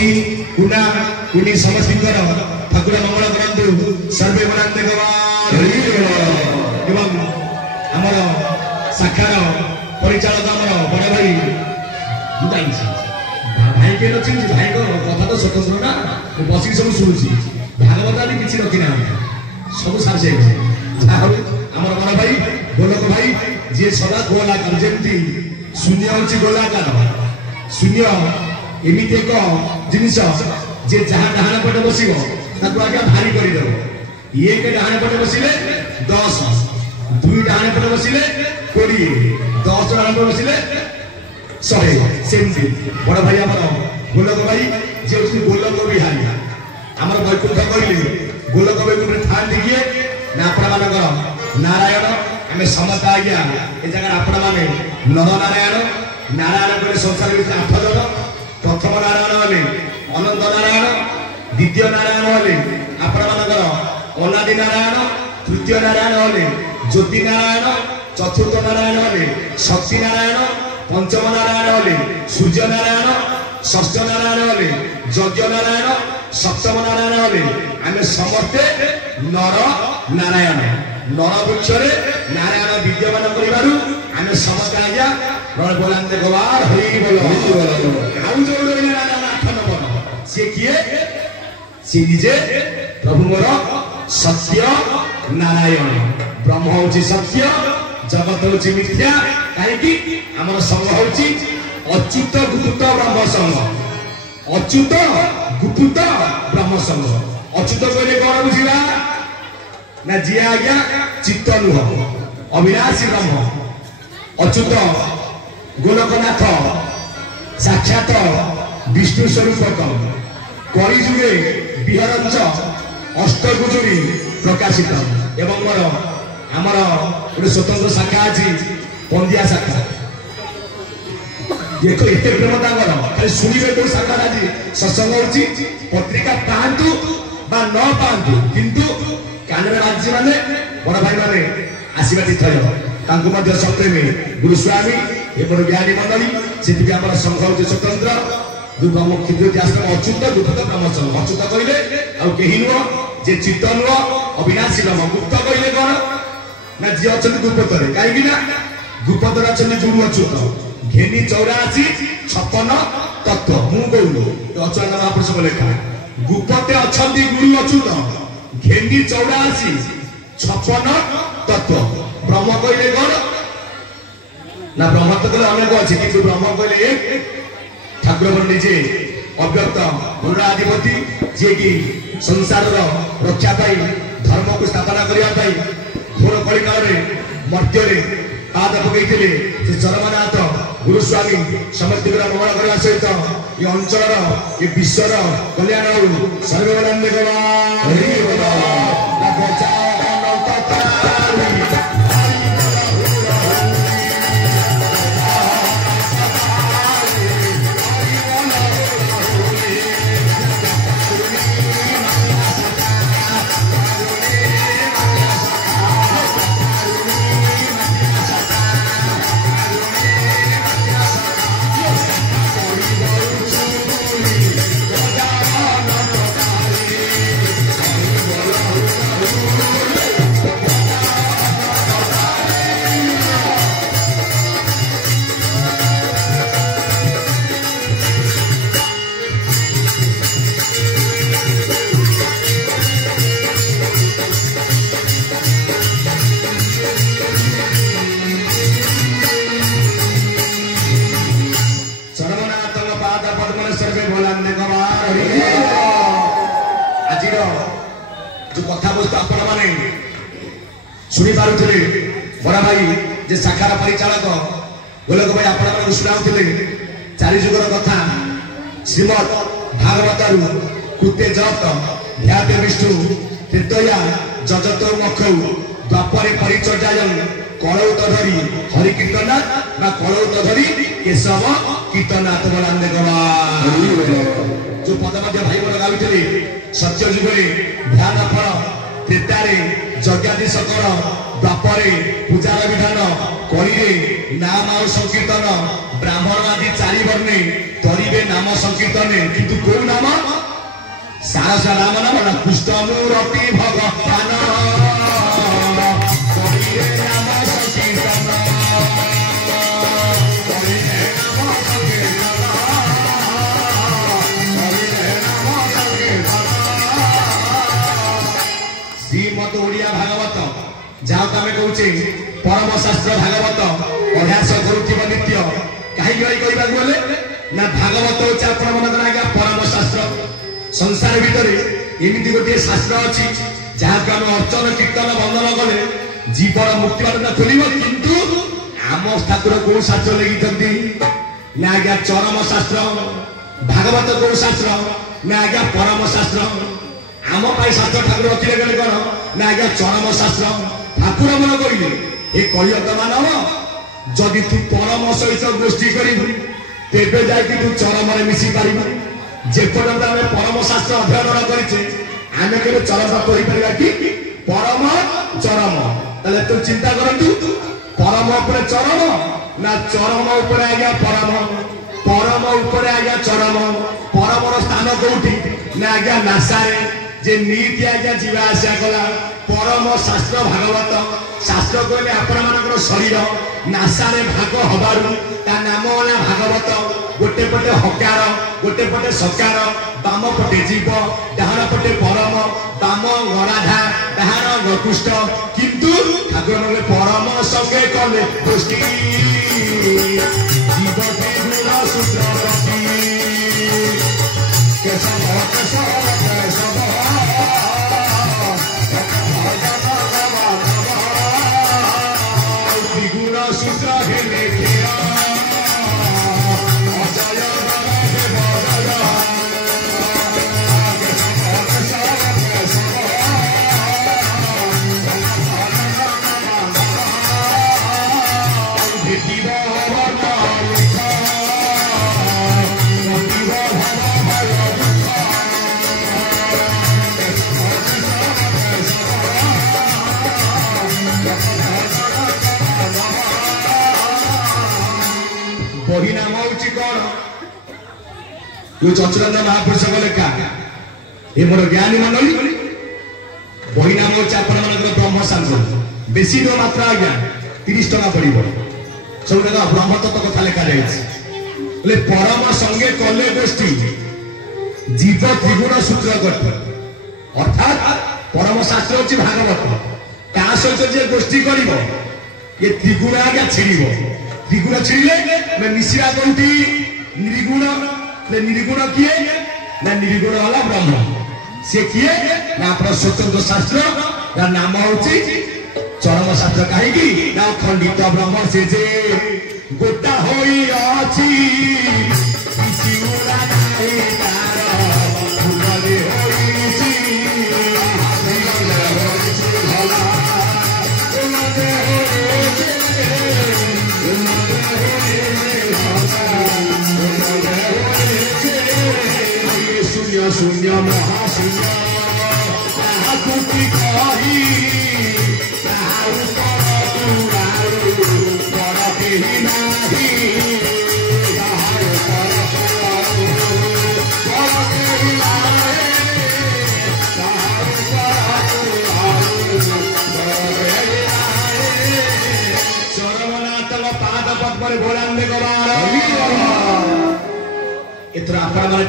मौसी कुना कुनी समस्त ठाकुर मंगल करंतु सर्वे बनाते एवं आमर शाखार परिचालक आमर बड़ भाई भाई के भाई कथा तो स्वतंत्र ना बसिक सब शुणुची भागवत आदि किसी रखी ना सब सारी आमर बड़ भाई गोलक भाई जी सदा गोलाकार जमी शून्य हूँ गोलाकार शून्य एमती एक जिनस जे जहाँ डाहाण पटे बस आगे भारी करदेव एक डाहाण पटे बसिले 10 दुई डाहाण पटे बसिले 20 10 डाहाण पटे बसिले 100 सेमती बड़ भाई आम गोलक भाई जे गोलक बिहारी आम वैकुंठ कहले गोलक वैकुंठ था किए ना आपण नारायण आम समस्त आज्ञा ए जगह आपण मैंने नर नारायण नारायण कहले संसार भितर 8 जन प्रथम नारायण हेले अनंत नारायण द्वितीय नारायण हेले आपणमानकर अनादि नारायण तृतीय नारायण हेले ज्योति नारायण चतुर्थ नारायण हेले शक्ति नारायण पंचम नारायण हेले सूर्य नारायण षष्ठ नारायण हेले यज्ञ नारायण सप्तम नारायण हेले आम समस्ते नर नारायण नर वृक्ष नारायण विद्यमान करिबारु आम समस्त आज्ञा बोलाते गवार हरि बोल आउ जो नारायण 8 नंबर सी किए सी निजे प्रभु मोर सत्य नारायण ब्रह्म हूँ सत्य जगत हूँ मिथ्या कहीं आम संघ हूँ अच्युत गुप्त ब्रह्म संघ अच्युत गुप्त ब्रह्म संघ अच्युत कहले कौन बुझा ना जी आज्ञा चित्त नुह अविनाशी ब्रह्म अच्युत गोलकनाथ साक्षात विष्णु स्वरूपक कलिजुगे विहरंच अष्टभुजुरी प्रकाशित एवं मोर आमर गोटे स्वतंत्र शाखा अच्छी पंदिया शाखा देखो एत प्रेम तांकर खाली शुणवे कोई शाखा आज सत्संग होची पत्रिका पातु बा न पातु किंतु कान बाजी माने बड़ भाई माने आसवा तीर्थ सप्तमी गुरुस्वामी एपट ज्ञानी मंडली से आम संघ हूँ स्वतंत्र आश्रम अच्युत गुप्त ब्रह्म संघ अच्युत कहले आई नुह जे चित्त नुह अविनाशी ब्रह्म गुप्त कहले कौन ना जी अच्छा गुप्त कहीं गुप्त अच्छा गुरु अच्युत घेनी 84 56 तत्व मु कहलु अच्युत महापुरुष लेखा गुप्ते अच्छा गुरु अच्युत घेनी 84 56 तत्व ब्रह्म कहले कौन ना ब्रह्म तो कहले अनेक अच्छे कि ब्रह्म कहले एक ठाकुर निजे अव्यक्त गुरुराधिपति जे कि संसार रक्षा पाई धर्म को स्थापना करने घोर कली काल मर्त्य पाद पकईले से चरमनाथ गुरुस्वामी समस्त मंगल करने सहित ये अंचल ये विश्वर कल्याण सर्वबलान्वित शुणी पारे बड़ा भाई जे शाखार परिचालक गोलक भाई आप शुणाऊे 4 जुगर कथा श्रीमद भागवत कुते जत ध्याते विष्णु तीर्थया जजत मखौ द्वापरे परिचर्यायन कलौत धरी हरि कीर्तनाथ ना कलौत धरी केशव कीर्तनाथ बलांदे जो पद मध्य भाई बड़ गावी सत्य जुगे ध्यान फल त्रेतारे यज्ञाधीशकर द्वापरे पूजार विधान करिवे नाम और संकीर्तन ब्राह्मण आदि चारि वर्णे करिवे नाम संकीर्तन किंतु को नाम सारस नाम नाम ना कृष्णमूर्ति भगवान करिवे नाम संकीर्तन करिवे नाम संकीर्तन करिवे नाम संकीर्तन श्रीमद ओडिया भागवत जहाँ आम कहे परम शास्त्र भागवत अभ्यास करुवा नित्य कहीं ना भागवत हूँ आपंकर आज्ञा परम शास्त्र संसार भितर एमती गोटे शास्त्र अच्छी जहाँ को आम अर्चन कीर्तन बंदन कले जीवन मुक्ति बाटा खोल किंतु आम ठाकुर कौ शास्त्र लिखिं ना आज्ञा चरम शास्त्र भागवत कौ शास्त्र ना आज्ञा परम शास्त्र आम शास्त्र ठाकुर रखिले गले कौन ना आज्ञा चरम शास्त्र ठाकुर मन कहले ए कलियुग मानव जदि तू परम सहित गोष्ठी करू तेबे जाकि तू चरम मिसी पार जेपर्यंत आम परम शास्त्र अध्ययन करे आम के चरम प्राप्त हो पार कि परम चरम ताले तू चिंता करतु परम उपर चरम ना चरम उपर आज्ञा परम परम उपर आज्ञा चरम परम स्थान कोठी ना आज्ञा नासारे जे नीति आज्ञा जीवा आशा कला परम शास्त्र भागवत शास्त्र कहले आपण मानकर शरीर नासारे भाग हबारू ता नाम होला भागवत गोटे पटे हकार गोटे पटे सकार बाम पटे जीव डाहाण पटे परम बाम गराधा डाहाण गकुष्ठ किंतु ठाकुर माने परम संगे कले गोष्ठी जीव गुण सूत्र रति केशव केशव केशव सूत्र है लेखिया अजय बही नाम हूँ कौन जो चतुरानंद महापुरुष लेखा ये मोर ज्ञानी मंडली बही नाम हूँ आपण ब्रह्म शांति बेसी न मात्र आज्ञा 30 टका पड़ो सब ब्रह्म तत्व कथा लिखा जाए परम संगे कले गोष्ठी जीव त्रिगुण सूत्र गठ अर्थात परम शास्त्र हूँ भागवत ता सहित जे गोष्ठी कर ये त्रिगुण आज्ञा छिड़ त्रिगुण छिड़े मिश्रा कौटी निर्गुण निर्गुण किए ना निर्गुण वाला ब्रह्म से किए ना अपना स्वतंत्र शास्त्र नाम हूँ चरम शास्त्र कहीं ना खंडित ब्रह्म से जे गोटा होई अछि शून्य शून्य महाशून्य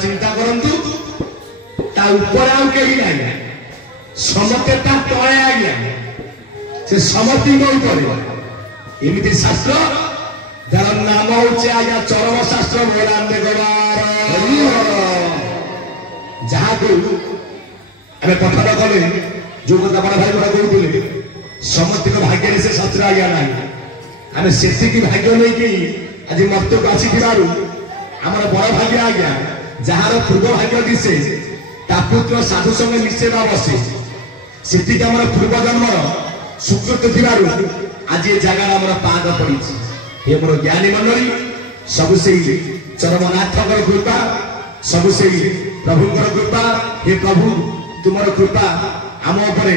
चिंता करंतु ता ऊपर आउ केही नाही समते ता तळे आज्ञा से समति को ऊपर एमिति शास्त्र जार नाम होचे आज्ञा चरम शास्त्र भगवान देगवार जहा को हमें पठन कले जो कथा बड़ भाई बड़ा कहउतले समति को भाग्य से शास्त्र आज्ञा नाही हमें सेति की भाग्य नै कि आज मर्त्य को आसी दिबारु हमर बड़ भाग्य आज्ञा जार पूर्व भाग्य दिसे ता पुत्र साधु संगे मिसेबा बसे सेति हमर पूर्व जन्मर सुकृत थिबारु आज ये जगह हमर पाद पड़ी हे मोर ज्ञानी मंडली सब से चरमनाथकर कृपा सब से प्रभुकर कृपा हे प्रभु तुमर कृपा आम उपरे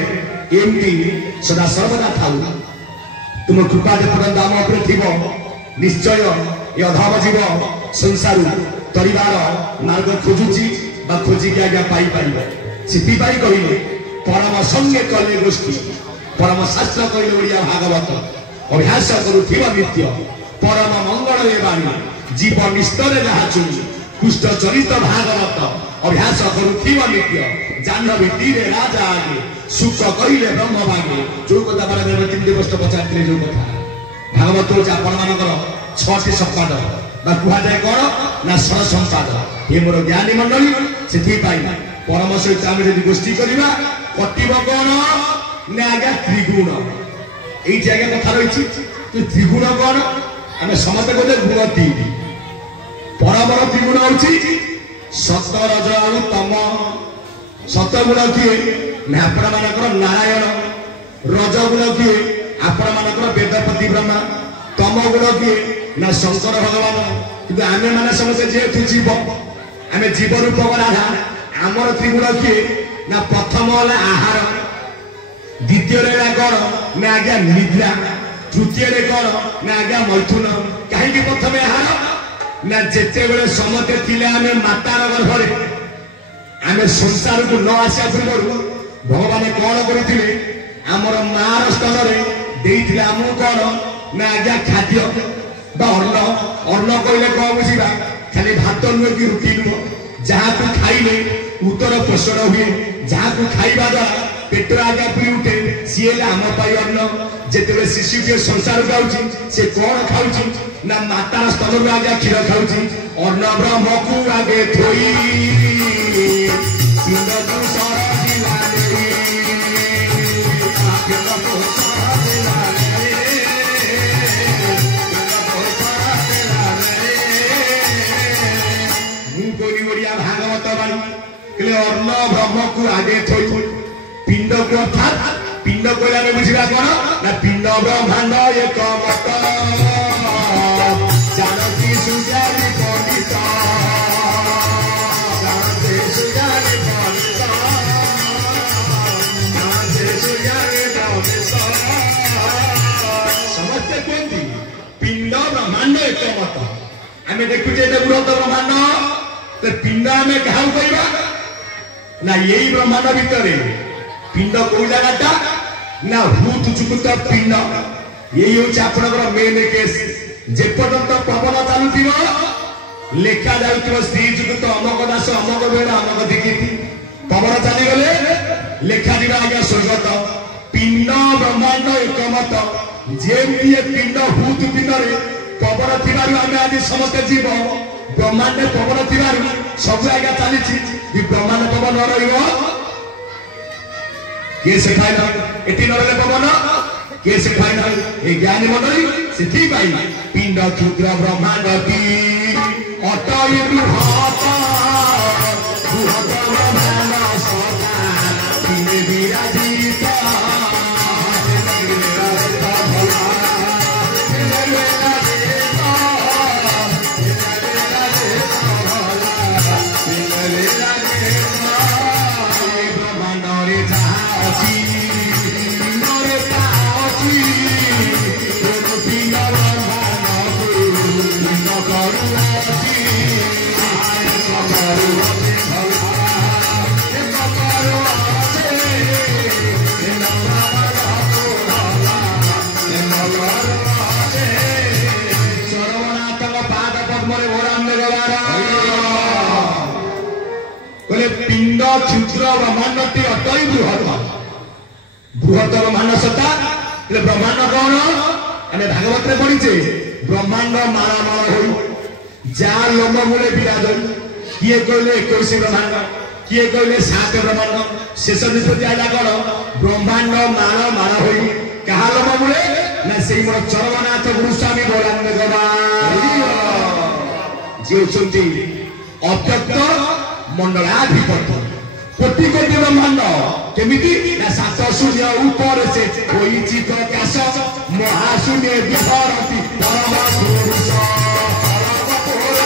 एमती सदा सर्वदा थाउ तुम कृपा जेपर्यंत आम उपरे थिबो निश्चय ये अधम जीव संसार तरिबार मार्ग खोजुची बा खोजिकी आज्ञा पाई पाइबो सिद्धि पाई कहिले परम संगे कले गोष्ठी परम शास्त्र कहिले ओडिया भागवत अभ्यास करुथिबा नित्य परम मंगल रे बाणी जीव निष्ठरे जहा चुनी कुष्ठ चरित भागवत अभ्यास करुथिबा नित्य जाह्नवी तीरे राजा आगे सुख कहिले ब्रह्म भागे जो कथा बारे में 3 वर्ष पचारथिले जो कथा भागवत जे आपण मानकर 6टी संपाद बा कुहा जाय कोन ना सर संपाद हे मोर ज्ञानी मंडली सेथि पाई परम सहित आमे जदि गोष्ठी करिबा कटिब कोन ना आगे त्रिगुण एई जागे कथा रहिछि तो त्रिगुण कोन आमे समते कहले गुण 3 परम त्रिगुण होछि सत रज और तम सत गुण किए ना आपण मानकर नारायण रज गुण किए आपण मानकर वेदपति ब्रह्मा तम गुण किए ना शंकर भगवान कि आमे माने समझे जेतु जीव आमे जीव रूप राधा आमर त्रिगुण किए ना प्रथम होला आहार द्वितीय रे कोन ना आज्ञा निद्रा तृतीय रे कोन ना आज्ञा मैथुन काहे कि प्रथम आहार ना जेते बेले समते थिले आमे मातार गर्भरे आमे संसार को न आसिया पूर्व भगवान कोन करिथिले आमर मार स्तन रे देइथिले आमु कोन ना आज्ञा खाद्य बा अन्न कहले कौन बुझा खाली भात नुहे कि रुटी नुह जहाँ को खाइले उतर पोषण हुए जहाँ को खाइबा द्वारा पेटर आज्ञा पी उठे सी आम अन्न जिते शिशुटे संसार गाँव से कौन खाऊ ना मातार स्तन आज्ञा क्षीर खाऊ अन्न ब्रह्म को आगे थोई अन्न ब्रह्म को आगे थोई पिंड को अर्थात पिंड कहला बुझा कौन ना पिंड ब्रह्मांड एक मत जानकी सुजारी पंडित जानते सुजारी पंडित जानते सुजारी पंडित समझते कहती पिंड ब्रह्मांड एक मत आमे देखुचे बृहत ब्रह्मांड तो पिंड आमे क्या कहवा ना यही ब्रह्मांड भितर पिंड कौ जगटा ना भूत चुकुत पिंड यही हूँ आपनकर मेन केस जेपर्यंत पवन चलुव लेखा जाऊ स्त्री चुकुत अमक दास अमक बेड़ अमक दिखी पवन चलीगले लेखा जा आज्ञा स्वर्गत पिंड ब्रह्मांड एकमत जेमती पिंड भूत पिंड पवन थी आम आज समस्त जीव ब्रह्मांड पवन थी सब आज्ञा चली ब्रह्मांड पवन न रही किए से खाई एटी न रहे पवन किए से खाई ना ज्ञानी मंडली से पिंड क्षुद्र ब्रह्मांड की अटई पिंड क्षुद्र ब्रह्मांड अटई बृहत ब्रह्मांड सता ब्रह्मांड कौन आम भागवत में पढ़ीचे ब्रह्मांड माला माला हो जा लोम मूले विराज किए कहले 21 ब्रह्मांड किए कहले 7 ब्रह्मांड शेष निष्पत्ति आला कौन ब्रह्मांड माला माला हो क्या लोम मूले ना से मोर चरमनाथ गुरुस्वामी बोलांग जी अव्यक्त मंडलाधिपति कोटि कोटि ब्रह्मांड केमिति ना 7 शून्य ऊपर से कोई चित प्रकाश महाशून्य विहरति परम पुरुष परम पुरुष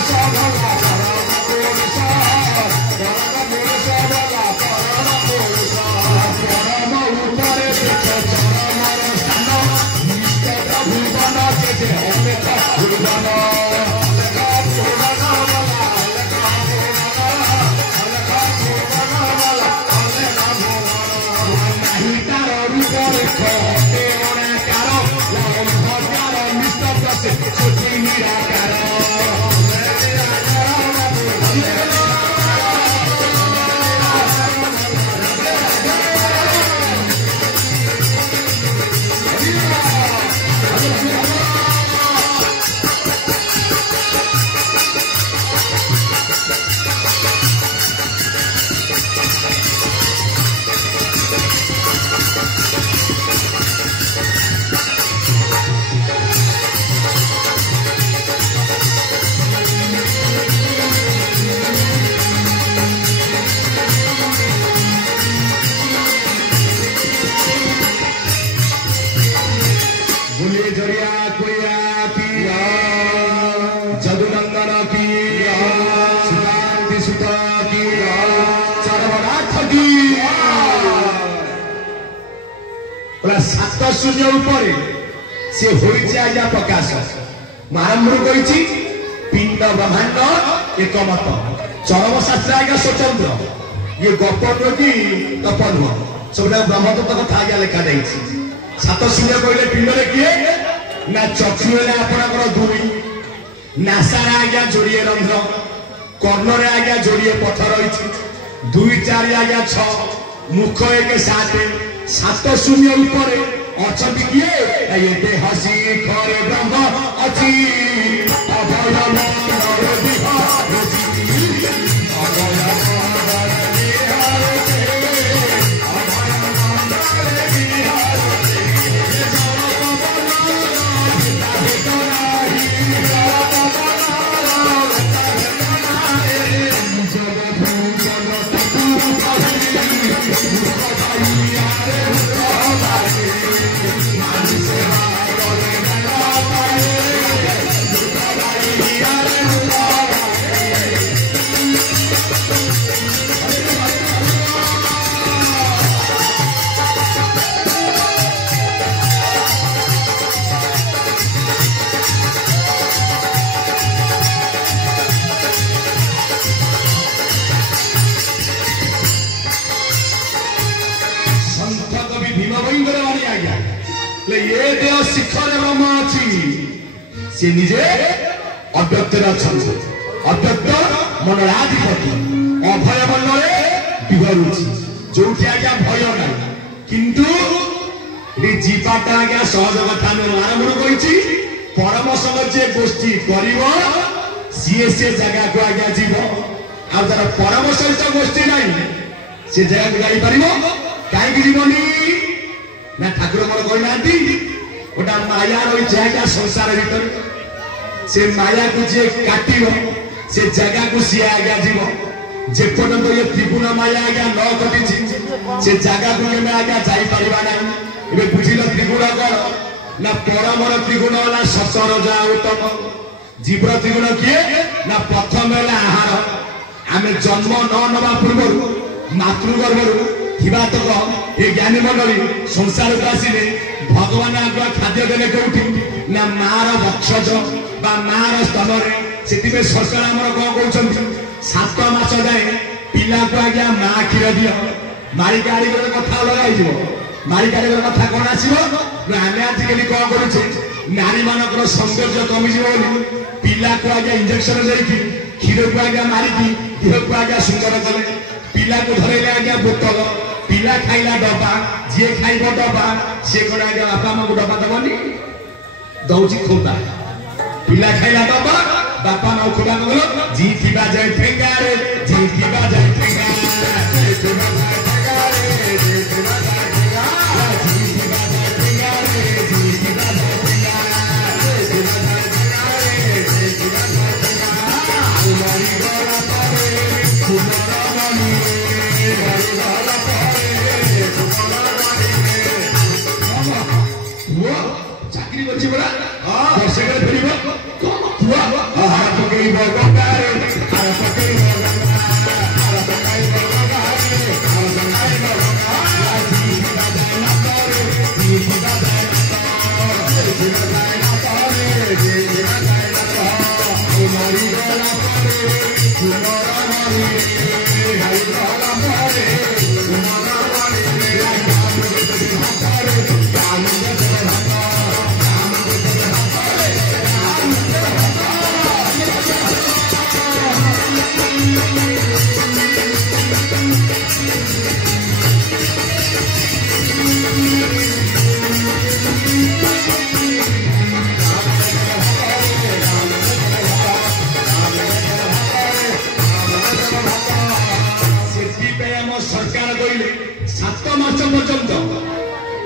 सात शून्य से होइছে आज्ञा प्रकाश आरंभ कही पिंड ब्रह्मांड एक मत चरम शास्त्र आज्ञा स्वतंत्र ये गप नुह कि गप नुह सब ब्रह्मतत्व कथा आज्ञा लिखा जाए सात शून्य कहले पिंड किए ना चक्षु आपणकर दुई नासारे आज्ञा जोड़िए रंध्र कर्णरे आज्ञा जोड़िए पथ रही दुई चार आज्ञा छ मुख एक सात शून्य अछति किए ये हसी खरे ब्रह्म अच्छी शिखर ब्रह्म अच्छी सी निजे अव्यक्त अव्यक्त मनराधिपति अभय मन विहरुची जो आज्ञा भय ना किंतु जीवाटा आज्ञा सहज कथा आरंभ कही परम समझे गोष्ठी कर सी से जगह को आज्ञा जीव आर परम सहित गोष्ठी ना से जगह को जापर कहीं जीवनी ना ठाकुर मन कहना गोटा माया रही है संसार भीतर से माया को जी काट से जगह को सी आज्ञा जीव जेपर्यंत ये त्रिगुण माया आज्ञा न कटी से जगह को केमे आज्ञा जाई परिबा ना बुझिल त्रिगुण कौन ना परमर त्रिगुण है ससर जा उत्तम जीव त्रिगुण किए ना प्रथम है आहार आम जन्म न नवा पूर्व मातृगर्भ थिबा तक ये ज्ञानी मंडली संसार को आसिले भगवान आगे खाद्य देने कौटी ना मार वक्षज मार स्तन से सरकार आमर कौन कहते 7 मास जाए पिला को आज्ञा माँ क्षीर दि मारी गाड़ी कथा लगे मारी गाड़ी कथा कौन आसो आम आजिकल कौन करुचे नारी मानकर सौंदर्य कमिज पिला को आज्ञा इंजेक्शन देकी क्षीर को आज्ञा मारिकी देह को आज्ञा सुंदर कले पिला को धरले आज्ञा बोतल पिला खाइला डब्बा जी खाइब डब्बा से कौन आज्ञा बापा माँ को डब्बा दबनी दौची खोता पिला खाइला डब्बा बापा माँ खोता गल जी थिबा जाय ठेंगारे जी थिबा जाय चाकरी करछि बड़ा वर्षे करे फेरिबो कोन हुआ हार पकई बगारे हार पकई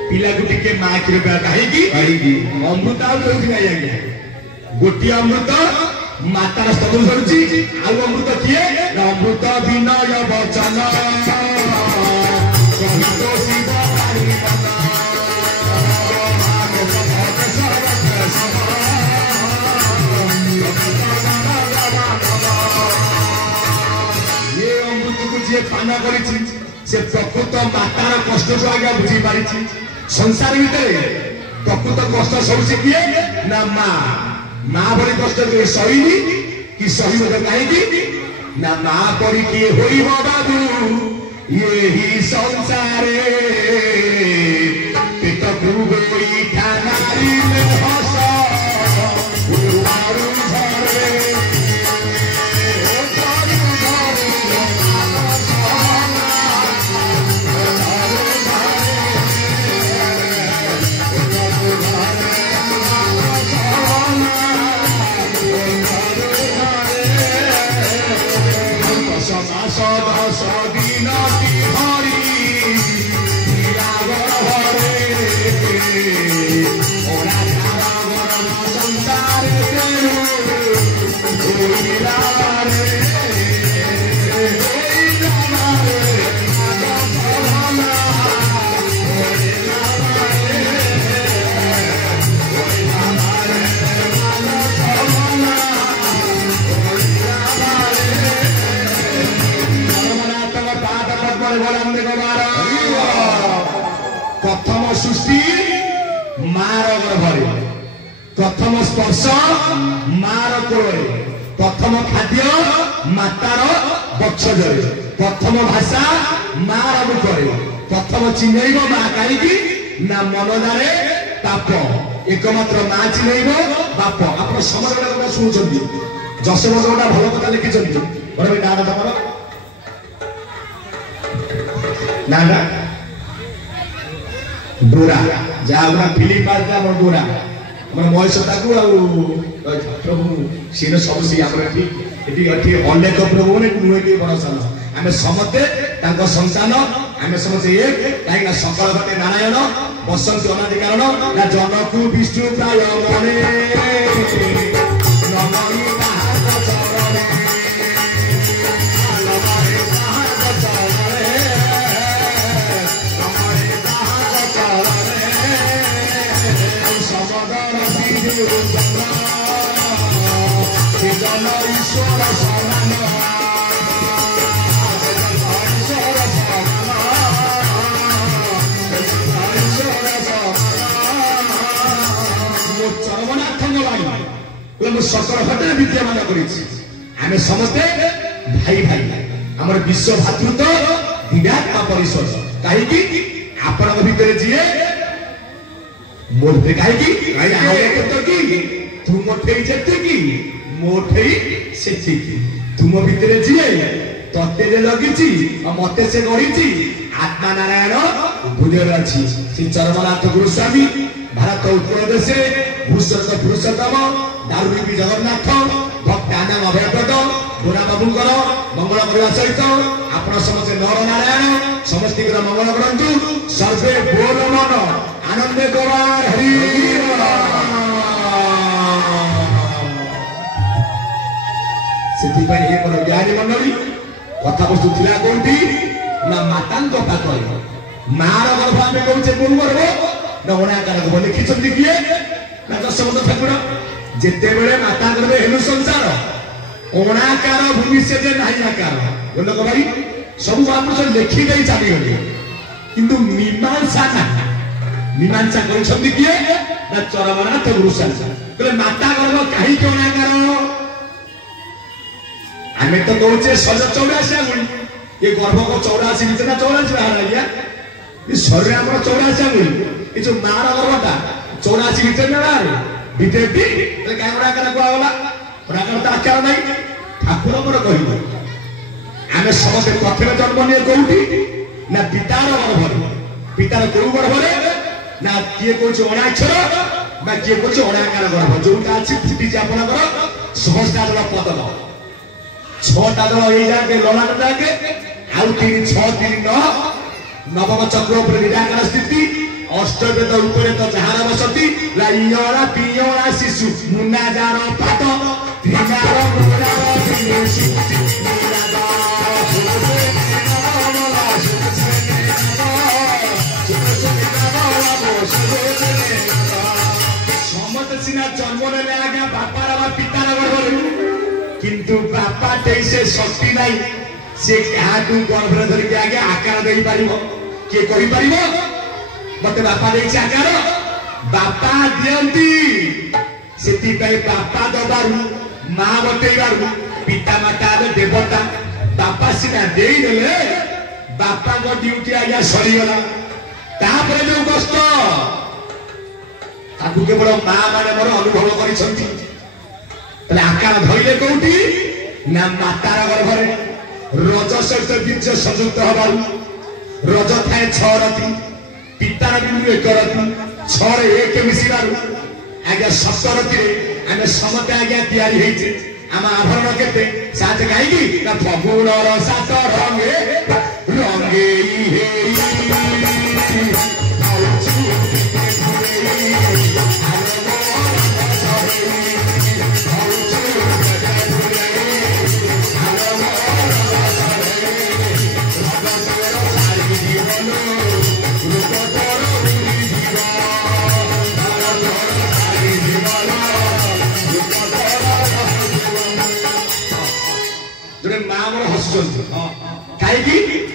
पिला को टिके माँ क्षीर कहीं अमृत आज्ञा गोटे अमृत मातार स्तन सरुची आउ अमृत किए अमृत विनय वचन ये अमृत को जी पान कर प्रकृत मातार कष्ट को आज्ञा बुझी पारी संसार भितर प्रकृत कष्ट सब से किए ना माँ माँ भली कष्ट के सही कि सही कहीं ना माँ परी किए होई बाबू यही संसारे पेट गोई ठानारी में हस प्रथम सृष्टि मार गर्भरे प्रथम स्पर्श मार कोଳରେ प्रथम खाद्य मातार बक्षजरे प्रथम भाषा मार मुखरे प्रथम चिन्हैब मा कहीं ना मनदारे पाप एकमात्र माँ चिन्हैब बाप आप समग्र कथा शुणुंट जशोमठ गोटा भल कथा लिखिं बरं ना तमर ना डोरा जहाँ फिल्म पार्क डोरा आम महेशता को प्रभु सी सब सी अनेक प्रभु मैंने नुहे बड़ सान आम समस्ते संतान आम समस्ते एक कहीं सकल घटे नारायण बसंत अनादि कारण ना जनकु विष्णु प्राय मने सकल घटे विद्यमान कर समस्ते भाई भाई आम विश्व भातृत्व दिव्यात्मा परिषद कहीं आपण भितर जी मोटे कहीं तुम जी से तुम भितर जी तत्ते लगी मते से गढ़ी आत्मा नारायण हृदय अच्छी श्री चरमनाथ गोस्वामी भारत उत्तर देश भूषण पुरुषोत्तम दारुणी जगन्नाथ भक्त आनंद अभयप्रद गोरा बाबूंकर मंगल करने सहित आपण समस्त नर नारायण समस्त मंगल करूँ सर्वे बोल मन आनंद कुमार हरि से ज्ञानी मंडली कथा वस्तु थिला कोठी ना मातांग पाखरे मार गर्भ आम कहे कोन गर्भ ना ओणाकार गर्भ लिखिं किए ना दशमत ठाकुर जिते बेले माता गर्भ हेलु संसार ओणाकार भूमि से नहीं आकार बोल भाई सब आप लिखि दे चलीगले किंतु मीमांसा ना मीमांसा कर किए ना चरमनाथ गुरुसार माता गर्भ कहीं ओणाकार आम तो कहे 184 आंगुली ये गर्भ को 84 भितर ना 84 बाहर आज्ञा ये शरीर आम 84 आंगुली ये जो मार गर्भटा 84 भितर ना बाहर भितर कहीं ओणाकार कहगला ओणाकार तो आकार नहीं ठाकुर मोर कह आम समस्त प्रथम जन्म निये कौटी ना पितार गर्भ पितार कौ गर्भ ना किए कौन अणाक्षर ना किए कौन अणाकार गर्भ जोटा अच्छी फुटी आपणकर 6टा जन पदक 6टा दल ये जाके ललाट जाके आउ 3 6 3 9 नवम चक्र उपर निराकार स्थिति अष्टवेद ऊपर तो जहार बसती लाइयरा पियरा शिशु मुन्ना जार पाट धिकार मुरार दिनेशी समत सिना जन्म ले आज्ञा बापार बा पितार गर्भ किंतु बापा से शक्ति नहीं से क्या गर्भ धरिक आगे आकार दे पार किए कही पार मत बापा देखिए आकार बापा दियंती सेति पे बापा दबारु मां बटेबारु पिता माता देवता बापा सिना देई देले बापा को ड्यूटी आया सरी गला तापर जो कष्ट ताकू केवल मां माने मोर अनुभव करिसंती तले आकार धइले कोउटी ना मातार गर्भरे रज सहित बीज संयुक्त हबारु रज थाए 6 राति पितार बिंदु 1 राति 6 रे 1 मिसिबारु आगे 7 राति आमे समते आगे तयारी हेइचे आम आभरण केते साथ गाइकी ना फगुणर 7 रंगे रंगे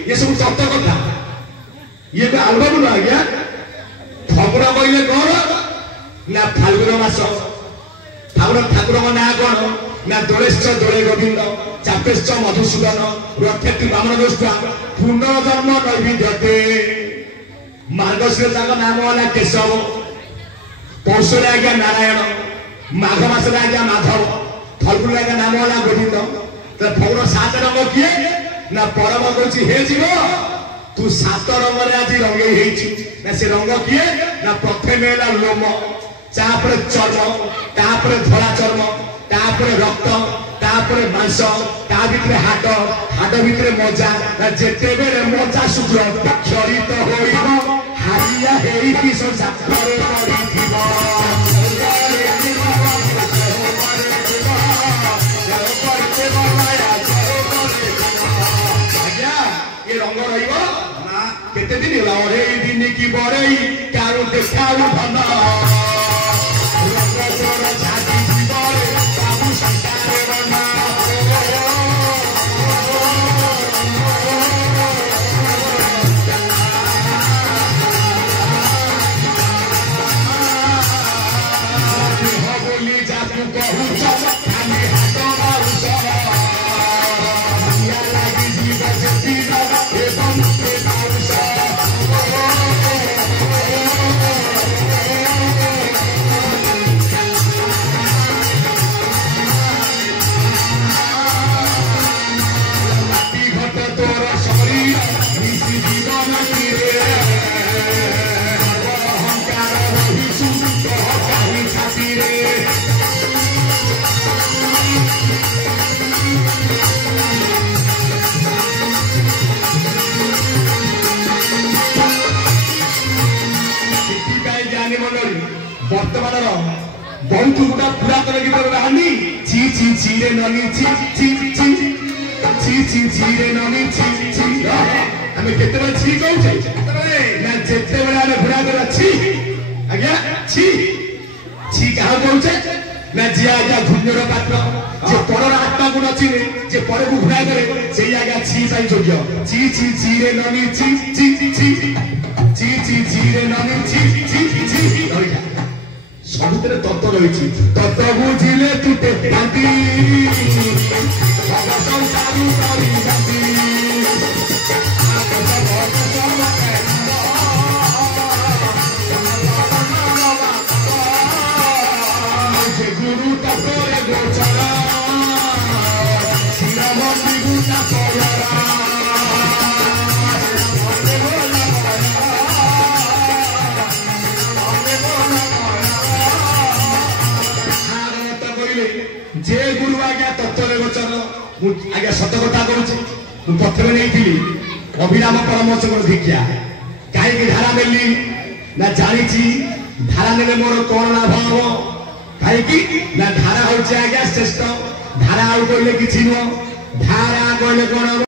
ये सब सत्य कथा ये आलबम न आज्ञा फगुण कहले कौन ना फाल्गुन मास फाल्गुन ठाकुर ना कौन ना दोलेश्च दोले गोविंद चापेश्च मधुसूदन रथेति बामन दोष्टा पुनर्जन्म नैविध्यते मार्गशीर नाम वाला केशव पौषे आज्ञा नारायण माघ मास आज्ञा माधव फल्गुन आज्ञा नाम वाला गोविंद फगुण 7 रंग किए ना परम कहछि हे जीव तू 7 रंग रे आज रंगे हेछि ना से रंग किए ना प्रथमे ला लोम तापर चर्म तापर धरा चर्म तापर रक्त तापर मांस ता भितरे हाड भितरे मजा ना जेते बेले मजा शुक्र क्षरित होइबो हारिया हेइ कि संसार करे करिथिबो रंग रहिबो ना केते दिन लहरे दिन की बरई कारो देखाउ भन रंग तोर छाती जीवरे बाबू संसारे बना बोली जातु कहू खाली हाथ मारू या लागी जीव जति वर्तमान बहुत गुड़ा पुरातन गीत बाहरी ची ची ची रे ननी ची ची ची ची ची ची रे ननी ची ची हमें केते बार ची कहू छै ना जेते बेला रे पुरा कर छी आज्ञा छी छी कहा कहू छै ना जिया आज्ञा धुन्यर पात्र जे परर आत्मा गुण चिने जे पर को घुरा करे सेई आज्ञा छी साई जोग्य ची ची ची रे ननी ची ची ची ची ची ची रे ननी ची ची ची होइजा सबुतरे तत्व रही तत्व बुझिले तुटे शांति संसारू करी शांति गुरु तत्वरे गोचरा शिरमती गुटा कोयरा जे गुरु आज्ञा तत्व वचन आज्ञा सत कथा कहूँ प्रथम नहीं अभिराम परमहंसर दीक्षा कहीं धारा नेली ना जानी धारा ने मोर कौन लाभ हम कहीं ना धारा हूँ आज्ञा श्रेष्ठ धारा आउ कहले कि धारा कहले कौन